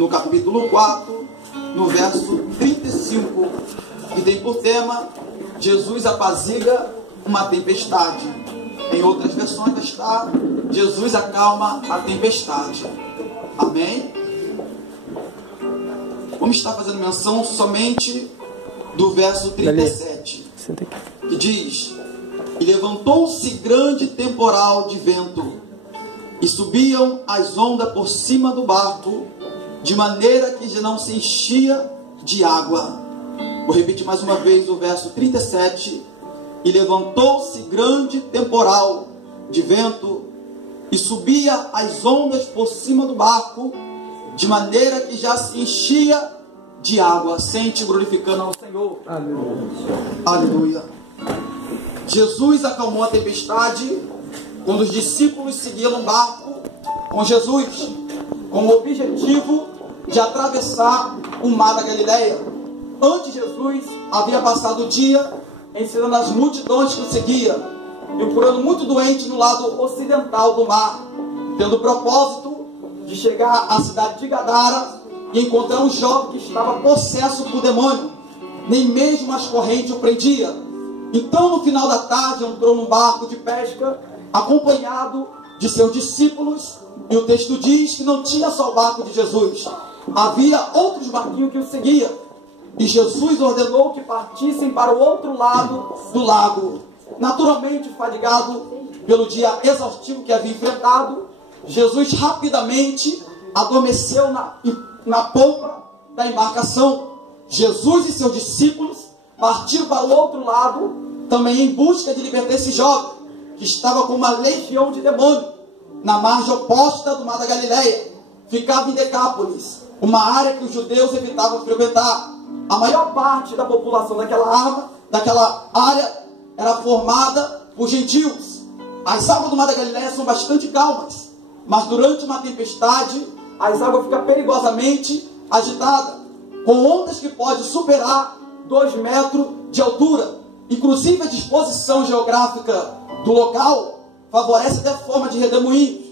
no capítulo 4, no verso 35, que tem por tema: Jesus apaziga uma tempestade. Em outras versões está: Jesus acalma a tempestade. Amém? Vamos estar fazendo menção somente do verso 37, que diz: e levantou-se grande temporal de vento, e subiam as ondas por cima do barco, de maneira que já não se enchia de água. Vou repetir mais uma vez o verso 37. E levantou-se grande temporal de vento, e subia as ondas por cima do barco, de maneira que já se enchia de água. Sente glorificando ao Senhor. Aleluia. Aleluia. Jesus acalmou a tempestade quando os discípulos seguiam no barco com Jesus, com o objetivo de atravessar o mar da Galileia. Antes, Jesus havia passado o dia ensinando as multidões que o seguiam e curando muito doente no lado ocidental do mar, tendo o propósito de chegar à cidade de Gadara e encontrar um jovem que estava possesso por demônio. Nem mesmo as correntes o prendia. Então, no final da tarde, entrou num barco de pesca, acompanhado de seus discípulos, e o texto diz que não tinha só o barco de Jesus, havia outros barquinhos que o seguiam. E Jesus ordenou que partissem para o outro lado do lago. Naturalmente, fadigado pelo dia exaustivo que havia enfrentado, Jesus rapidamente adormeceu na polpa da embarcação. Jesus e seus discípulos partiram para o outro lado, também em busca de libertar esse jovem, que estava com uma legião de demônio, na margem oposta do mar da Galileia. Ficava em Decápolis, uma área que os judeus evitavam frequentar. A maior parte da população daquela área era formada por gentios. As águas do mar da Galileia são bastante calmas, mas durante uma tempestade, as águas ficam perigosamente agitadas, com ondas que podem superar 2 metros de altura. Inclusive, a disposição geográfica do local favorece até a forma de redemoinhos.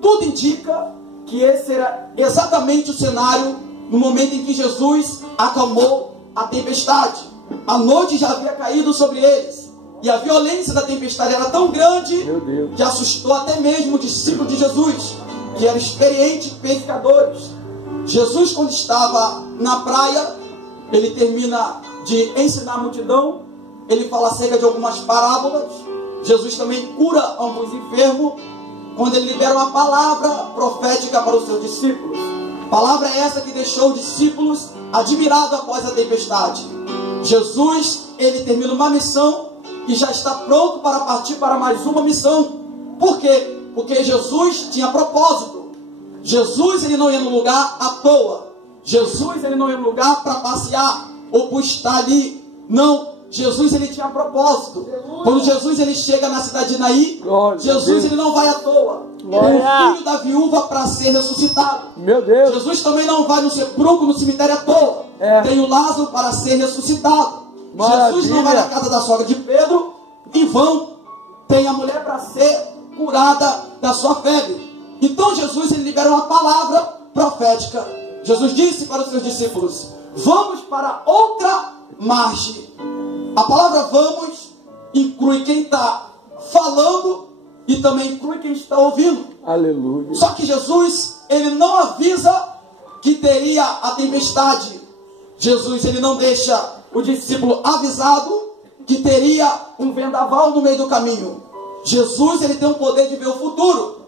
Tudo indica que esse era exatamente o cenário no momento em que Jesus acalmou a tempestade. A noite já havia caído sobre eles, e a violência da tempestade era tão grande que assustou até mesmo o discípulo de Jesus, que eram experientes pescadores. Jesus, quando estava na praia, ele termina de ensinar a multidão, ele fala acerca de algumas parábolas. Jesus também cura alguns enfermos, quando ele libera uma palavra profética para os seus discípulos. Palavra essa que deixou os discípulos admirados após a tempestade. Jesus, ele termina uma missão e já está pronto para partir para mais uma missão. Por quê? Porque Jesus tinha propósito. Jesus, ele não ia no lugar à toa. Jesus, ele não ia no lugar para passear ou por estar ali. Não. Jesus, ele tinha propósito. Quando Jesus, ele chega na cidade de Naí, Jesus, ele não vai à toa. Tem o filho da viúva para ser ressuscitado. Meu Deus. Jesus também não vai no sepulcro, no cemitério à toa. Tem o Lázaro para ser ressuscitado. Maravilha. Jesus não vai na casa da sogra de Pedro em vão. Tem a mulher para ser curada da sua febre. Então Jesus, ele libera uma palavra profética. Jesus disse para os seus discípulos: vamos para outra margem. A palavra vamos inclui quem está falando e também inclui quem está ouvindo. Aleluia. Só que Jesus, ele não avisa que teria a tempestade. Jesus, ele não deixa o discípulo avisado que teria um vendaval no meio do caminho. Jesus, ele tem o poder de ver o futuro.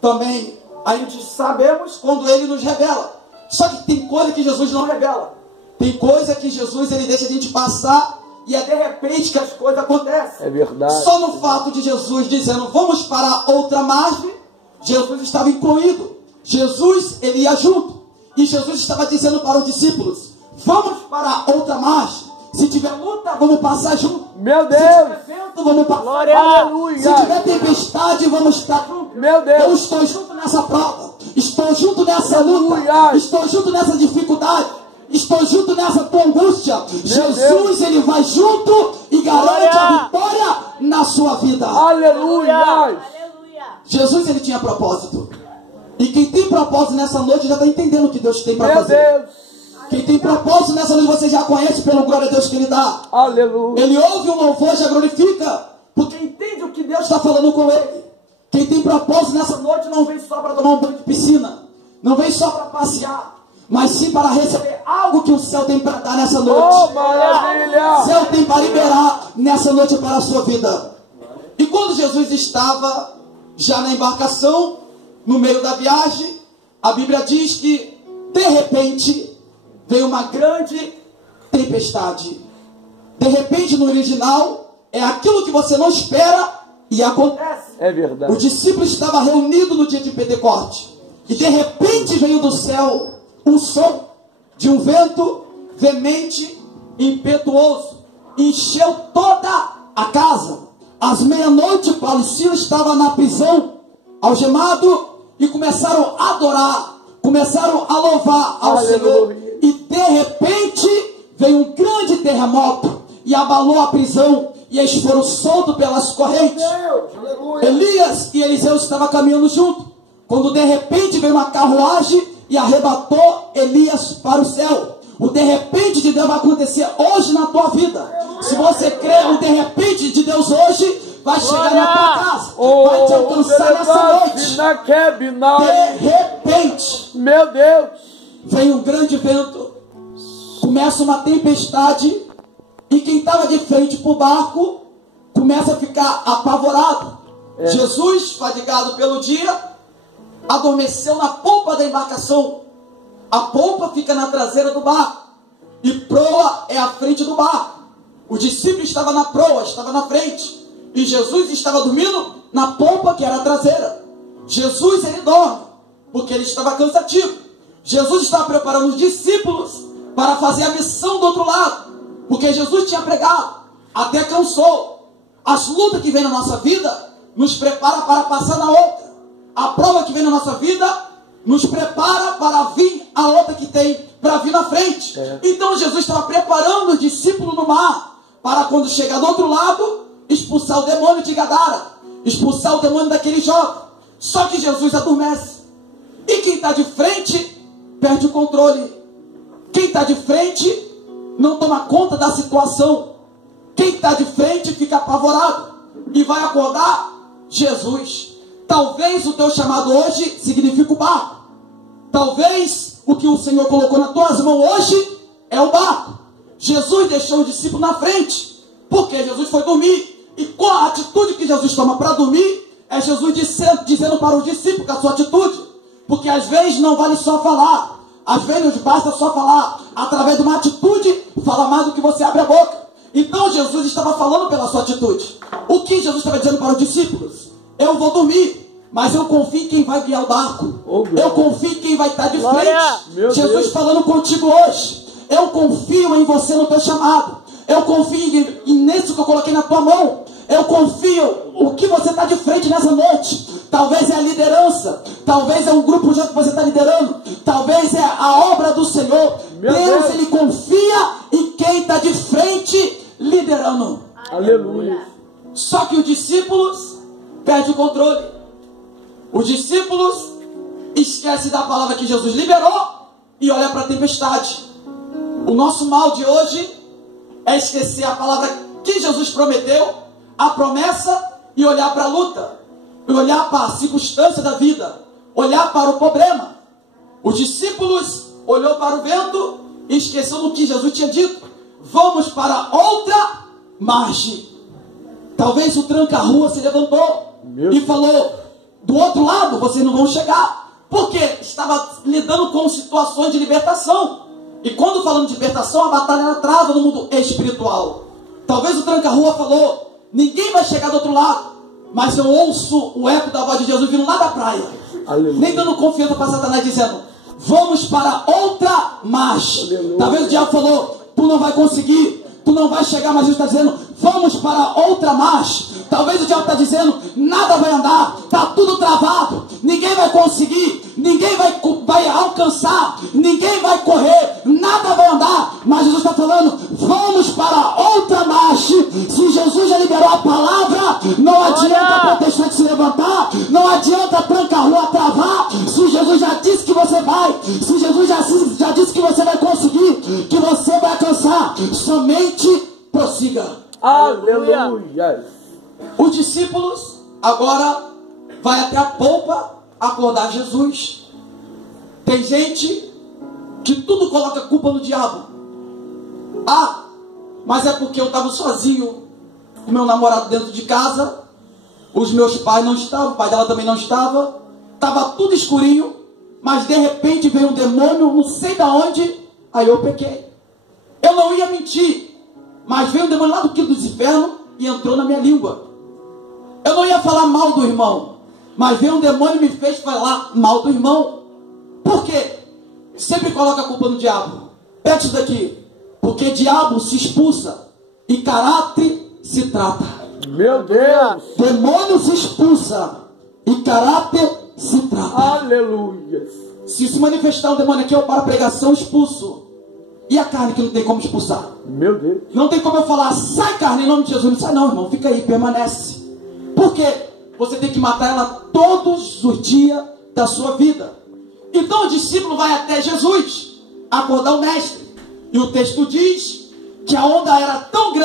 Também a gente sabemos quando ele nos revela. Só que tem coisa que Jesus não revela. Tem coisa que Jesus, ele deixa a gente passar e é de repente que as coisas acontecem. É verdade. Só no fato de Jesus dizendo vamos para outra margem, Jesus estava incluído. Jesus, ele ia junto. E Jesus estava dizendo para os discípulos: vamos para outra margem. Se tiver luta, vamos passar junto. Meu Deus. Se tiver vento, vamos passar. Glória. Aleluia. Se tiver tempestade, vamos estar juntos. Meu Deus. Eu estou junto nessa prova. Estou junto nessa luta. Estou junto nessa dificuldade. Estou junto nessa tua angústia. Jesus, ele vai junto e garante a vitória na sua vida. Aleluia. Jesus, ele tinha propósito. E quem tem propósito nessa noite já está entendendo o que Deus tem para fazer. Deus. Quem tem propósito nessa noite, você já conhece pelo glória a Deus que Ele dá. Aleluia. Ele ouve o louvor, já glorifica, porque entende o que Deus está falando com ele. Quem tem propósito nessa noite não vem só para tomar um banho de piscina, não vem só para passear, mas sim para receber algo que o céu tem para dar nessa noite. Oh, maravilha! O céu tem para liberar nessa noite para a sua vida. E quando Jesus estava já na embarcação, no meio da viagem, a Bíblia diz que de repente veio uma grande tempestade. De repente, no original, é aquilo que você não espera e acontece. É verdade. O discípulo estava reunido no dia de Pentecoste. E de repente veio do céu um som de um vento veemente e impetuoso. Encheu toda a casa. Às meia-noite, Paulo e Silas estavam na prisão, algemado, e começaram a adorar, começaram a louvar ao Senhor. E de repente veio um grande terremoto e abalou a prisão, e eles foram soltos pelas correntes. Elias e Eliseu estavam caminhando junto, quando de repente veio uma carruagem e arrebatou Elias para o céu. O de repente de Deus vai acontecer hoje na tua vida. Se você crê, o de repente de Deus hoje vai chegar na tua casa, vai te alcançar nessa noite. De repente, meu Deus, vem um grande vento, começa uma tempestade, e quem estava de frente para o barco começa a ficar apavorado. Jesus, fadigado pelo dia, adormeceu na polpa da embarcação. A polpa fica na traseira do barco e proa é a frente do barco. O discípulo estava na proa, estava na frente, e Jesus estava dormindo na polpa, que era a traseira. Jesus, ele dorme porque ele estava cansativo. Jesus estava preparando os discípulos para fazer a missão do outro lado, porque Jesus tinha pregado, até cansou. As lutas que vêm na nossa vida nos prepara para passar na outra. A prova que vem na nossa vida nos prepara para vir a outra que tem para vir na frente. Então Jesus estava preparando os discípulos no mar, para quando chegar do outro lado, expulsar o demônio de Gadara, expulsar o demônio daquele jovem. Só que Jesus adormece, e quem está de frente perde o controle. Quem está de frente não toma conta da situação. Quem está de frente fica apavorado e vai acordar Jesus. Talvez o teu chamado hoje signifique o barco. Talvez o que o Senhor colocou nas tuas mãos hoje é o barco. Jesus deixou o discípulo na frente, porque Jesus foi dormir. E qual a atitude que Jesus toma para dormir? É Jesus dizendo para os discípulos que a sua atitude. Porque às vezes não vale só falar. Às vezes basta só falar. Através de uma atitude, fala mais do que você abre a boca. Então Jesus estava falando pela sua atitude. O que Jesus estava dizendo para os discípulos? Eu vou dormir, mas eu confio em quem vai guiar o barco. Eu confio em quem vai estar de frente. Jesus falando contigo hoje. Eu confio em você, no teu chamado. Eu confio nisso que eu coloquei na tua mão. Eu confio o que você está de frente nessa noite. Talvez é a liderança. Talvez é um grupo junto que você está liderando. Talvez é a obra do Senhor. Deus, ele confia em quem está de frente liderando. Aleluia. Só que os discípulos perdem o controle. Os discípulos esquecem da palavra que Jesus liberou e olham para a tempestade. O nosso mal de hoje é esquecer a palavra que Jesus prometeu, a promessa, e olhar para a luta, e olhar para a circunstância da vida, olhar para o problema. Os discípulos olhou para o vento e esqueceu do que Jesus tinha dito. Vamos para outra margem. Talvez o tranca-rua se levantou e falou: do outro lado vocês não vão chegar, porque estava lidando com situações de libertação. E quando falamos de libertação, a batalha ela trava no mundo espiritual. Talvez o tranca-rua falou: ninguém vai chegar do outro lado, mas eu ouço o eco da voz de Jesus vindo lá da praia. Aleluia. Nem dando confiança para Satanás, dizendo: vamos para outra marcha. Aleluia. Talvez o diabo falou: tu não vai conseguir, tu não vai chegar, mas Jesus está dizendo: vamos para outra marcha. Talvez o diabo está dizendo: nada vai andar, está tudo travado, ninguém vai conseguir, ninguém vai alcançar, ninguém vai correr, nada vai andar. Mas Jesus está falando: vamos para outra marcha. Se Jesus já liberou a palavra, não adianta a potestade se levantar, não adianta trancar a rua travar. Se Jesus já disse que você vai, se Jesus já disse que você vai conseguir, que você vai alcançar, somente prossiga. Aleluia. Os discípulos agora vai até a polpa acordar Jesus. Tem gente que tudo coloca culpa no diabo. Ah, mas é porque eu estava sozinho com meu namorado dentro de casa, os meus pais não estavam, o pai dela também não estava, estava tudo escurinho, mas de repente veio um demônio, não sei de onde, aí eu pequei. Eu não ia mentir, mas veio um demônio lá do quinto dos infernos e entrou na minha língua. Eu não ia falar mal do irmão, mas veio um demônio e me fez falar mal do irmão. Por quê? Sempre coloca a culpa no diabo. Pega isso daqui. Porque diabo se expulsa e caráter se trata. Meu Deus. Demônio se expulsa e caráter se trata. Aleluia. Se manifestar um demônio aqui, eu paro a pregação, expulso. E a carne que não tem como expulsar? Meu Deus. Não tem como eu falar, sai carne em nome de Jesus. Não sai não, irmão, fica aí, permanece. Por quê? Você tem que matar ela todos os dias da sua vida. Então o discípulo vai até Jesus acordar o mestre. E o texto diz que a onda era tão grande